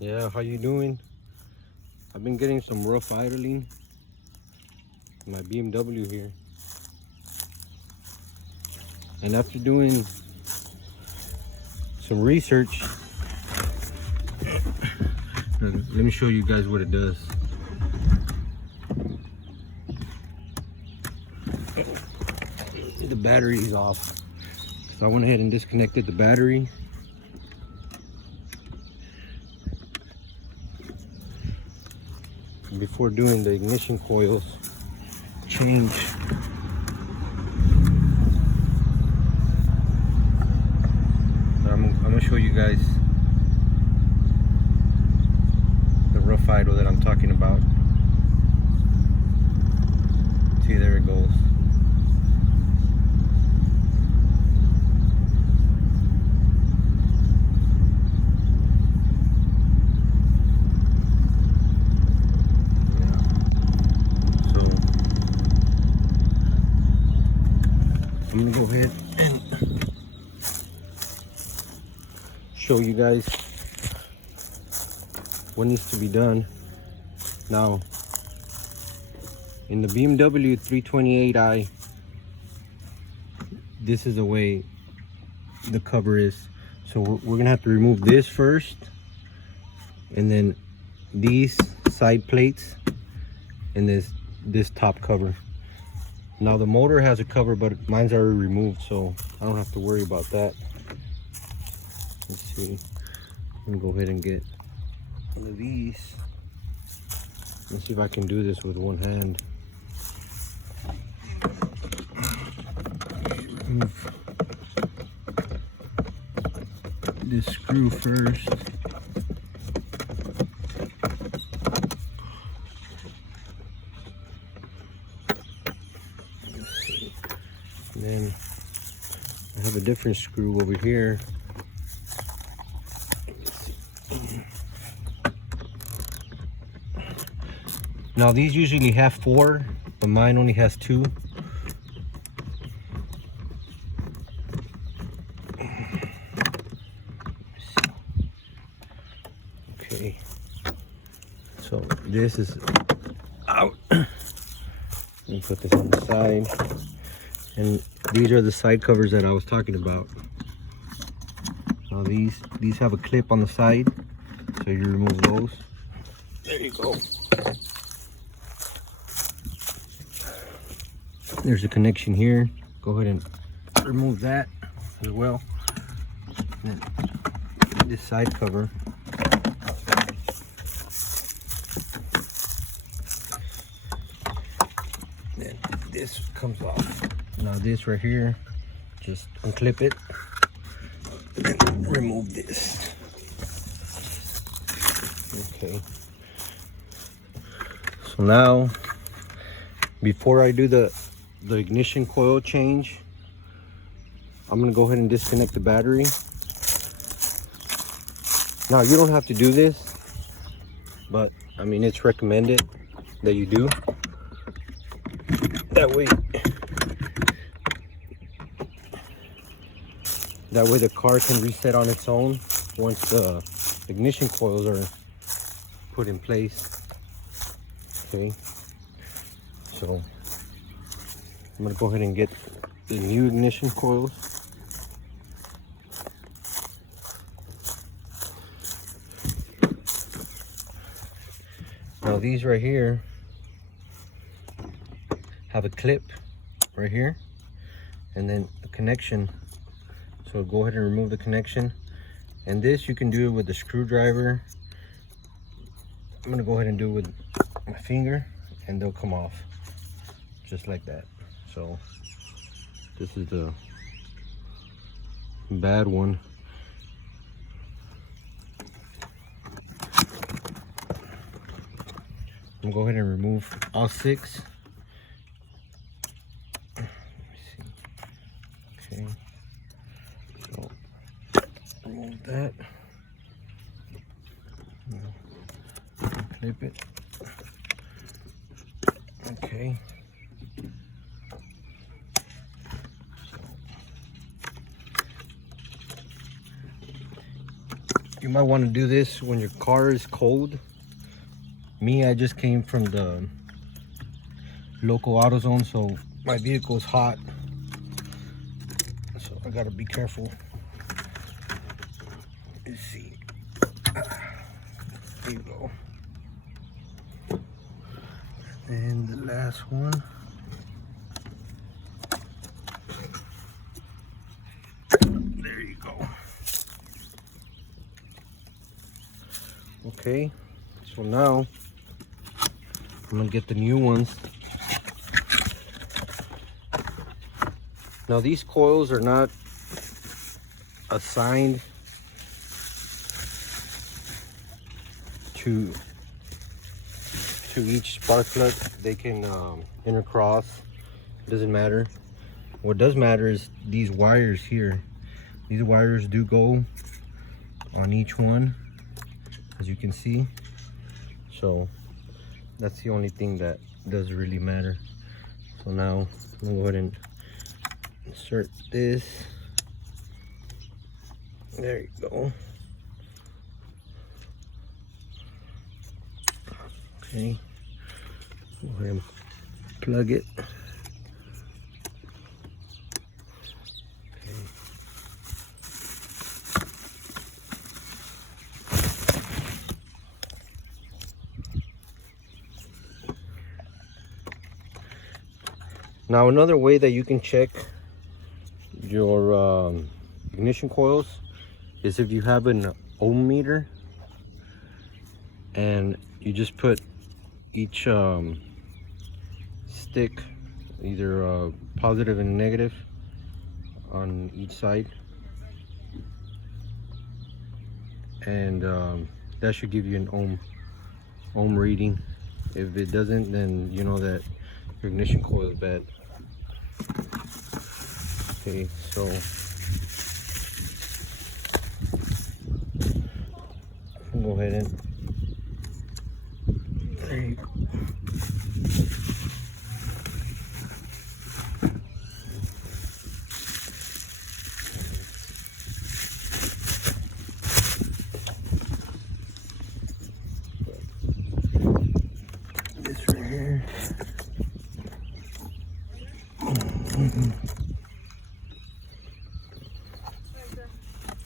Yeah, how you doing? I've been getting some rough idling in my BMW here. And after doing some research, let me show you guys what it does. The battery is off. So I went ahead and disconnected the battery. Before doing the ignition coils change. So I'm gonna show you guys the rough idle that I'm talking about. See, there it goes. I'm gonna go ahead and show you guys what needs to be done. Now, in the BMW 328i, this is the way the cover is. So we're gonna have to remove this first, and then these side plates, and this top cover. Now the motor has a cover, but mine's already removed, so I don't have to worry about that. Let's see. I'm gonna go ahead and get one of these. Let's see if I can do this with one hand. Remove this screw first. And then I have a different screw over here. Now these usually have 4, but mine only has 2. Okay, so this is out. Let me put this on the side. And these are the side covers that I was talking about. Now these have a clip on the side, so you remove those. There you go. There's a connection here. Go ahead and remove that as well. And then this side cover. Then this comes off. Now this right here, just unclip it and remove this. Okay. So now, before I do the ignition coil change, I'm gonna go ahead and disconnect the battery. Now you don't have to do this, but I mean it's recommended that you do. That way the car can reset on its own once the ignition coils are put in place. Okay, so I'm gonna go ahead and get the new ignition coils. Now these right here have a clip right here, and then a connection. So go ahead and remove the connection. And this you can do it with a screwdriver. I'm gonna go ahead and do it with my finger, and they'll come off just like that. So this is the bad one. I'm gonna go ahead and remove all 6. Okay, so remove that. Clip it. Okay. You might want to do this when your car is cold. Me, I just came from the local AutoZone, so my vehicle is hot, so I gotta be careful. Let's see. There you go. And the last one. There you go. Okay, so now I'm gonna get the new ones. Now these coils are not assigned to each spark plug. They can intercross. Doesn't matter. What does matter is these wires here. These wires do go on each one, as you can see. So that's the only thing that does really matter. So now I'm gonna go ahead and insert this. There you go. Okay, go ahead and plug it. Okay. Now another way that you can check your ignition coils is if you have an ohm meter and you just put each stick, either positive and negative, on each side, and that should give you an ohm reading. If it doesn't, then you know that your ignition coil is bad. Okay, so I'll go ahead and there you go. This right here.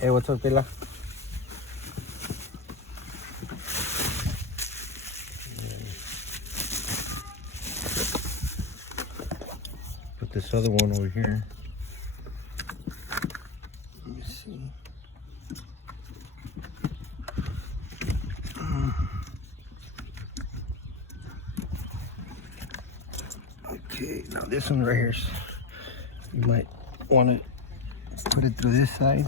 Hey, what's up, Pila? Put this other one over here. Let me see. Okay, now this one right here, you might want to put it through this side,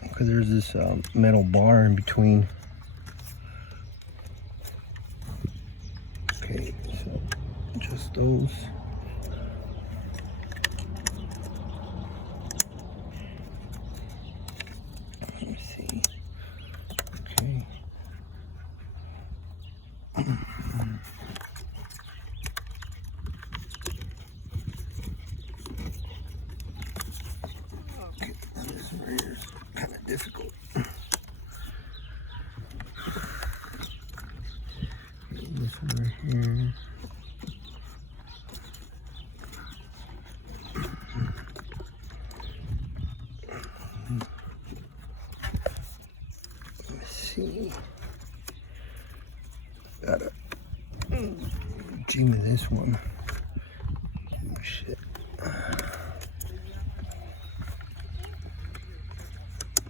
because there's this metal bar in between. Okay, so just those. Let me see. Okay. Okay, this one right here is kind of difficult. This one right here. Let me see. Gotta jimmy this one. Oh, shit.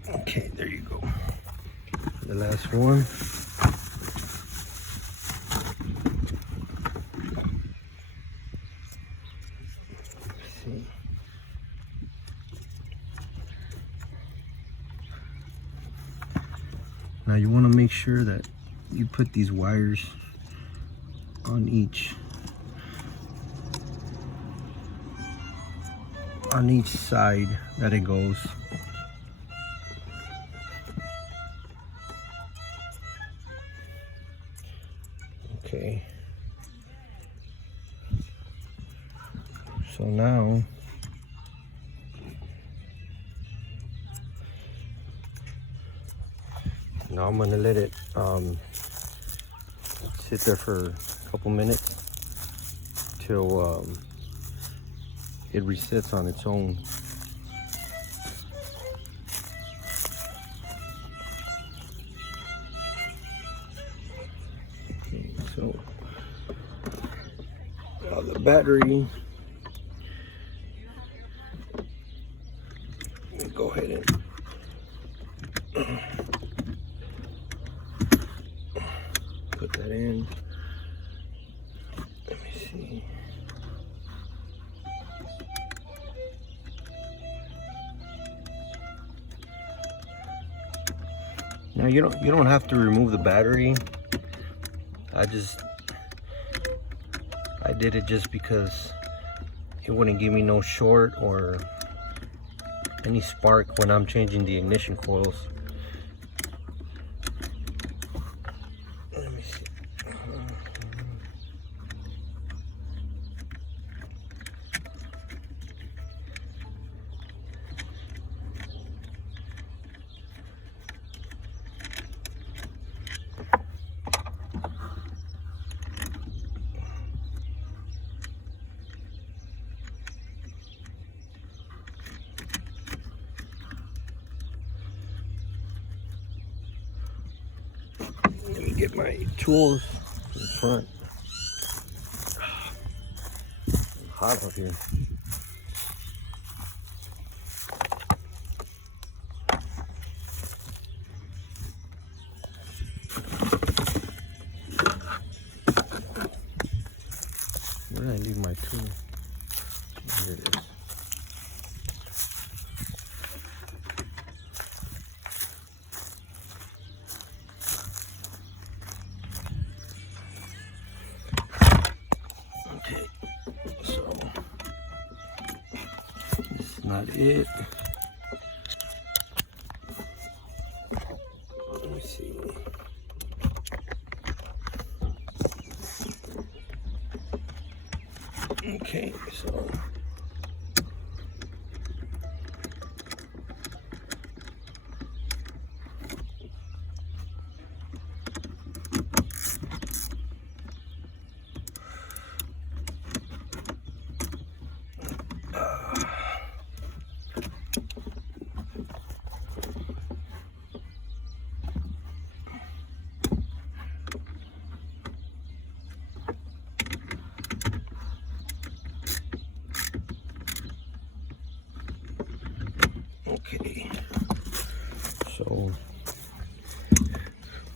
Okay, there you go. The last one. Let's see. Now you want to make sure that you put these wires on each side that it goes. Okay, so now Now I'm gonna let it sit there for a couple minutes till it resets on its own. Okay, so now the battery, let me go ahead and put that in. Let me see. Now you don't have to remove the battery. I did it just because it wouldn't give me no short or any spark when I'm changing the ignition coils. Let me see. Let me get my tools in front. It's hot out here. Where did I leave my tool? Here it is. Okay, so this is not it. Let me see. Okay, so okay, so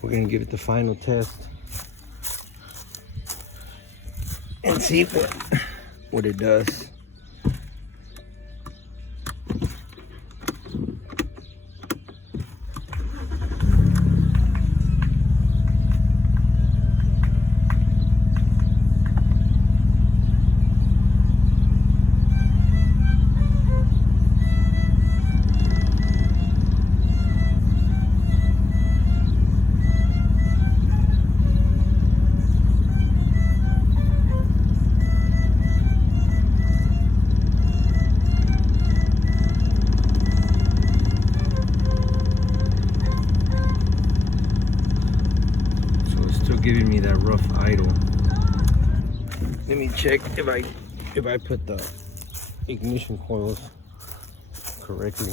we're gonna give it the final test and see what it does. Giving me that rough idle. Let me check if I put the ignition coils correctly.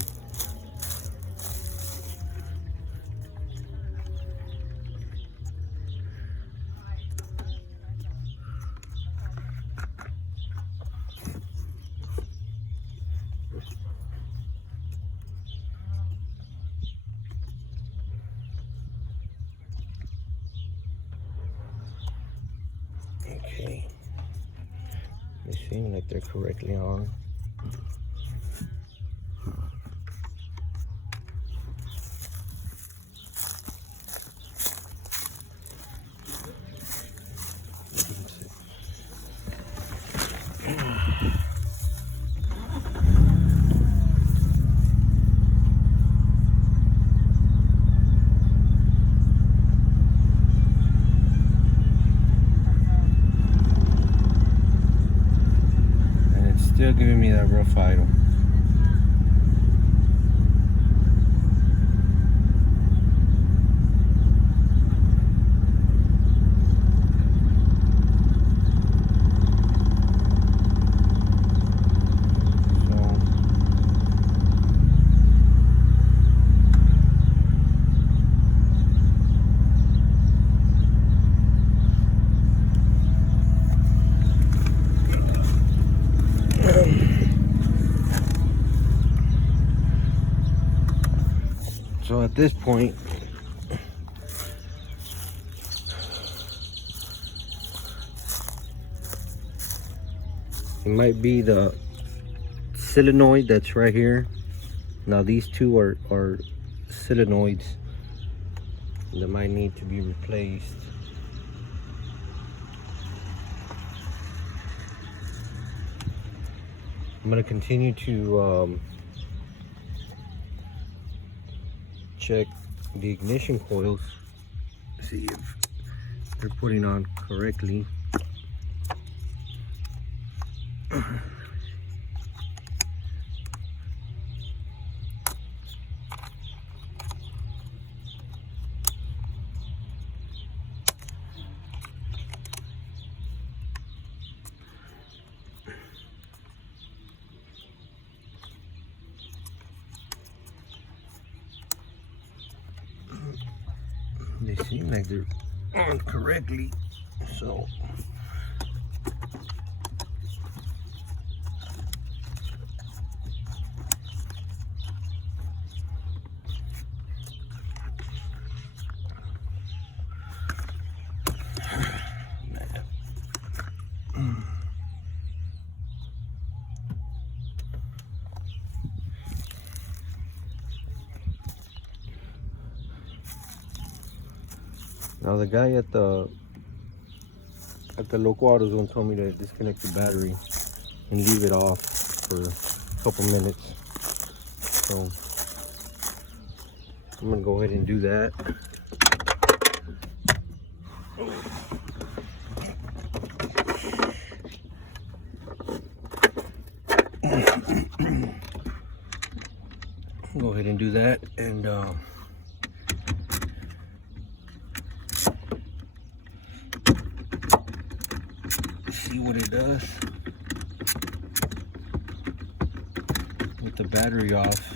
Okay, they seem like they're correctly on. Still giving me that rough idle. this point, it might be the solenoid that's right here. Now these two are solenoids that might need to be replaced. I'm going to continue to check the ignition coils, see if they're putting on correctly. They seem like they're on correctly, so now the guy at the local AutoZone told me to disconnect the battery and leave it off for a couple minutes. So I'm gonna go ahead and do that. Go ahead and do that and see what it does with the battery off.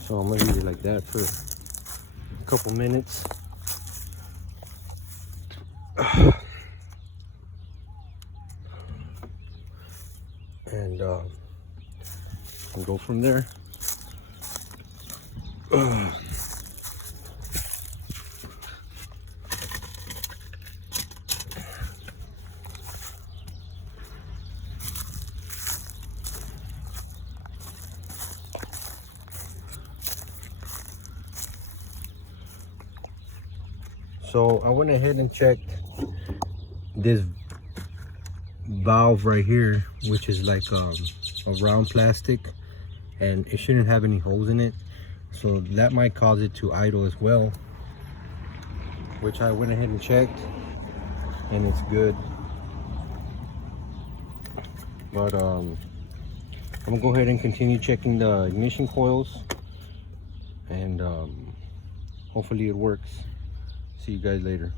So I'm gonna leave it like that for a couple minutes. And go from there. So I went ahead and checked this valve right here, which is like a round plastic, and it shouldn't have any holes in it, so that might cause it to idle as well, which I went ahead and checked and it's good. But I'm gonna go ahead and continue checking the ignition coils, and hopefully it works. See you guys later.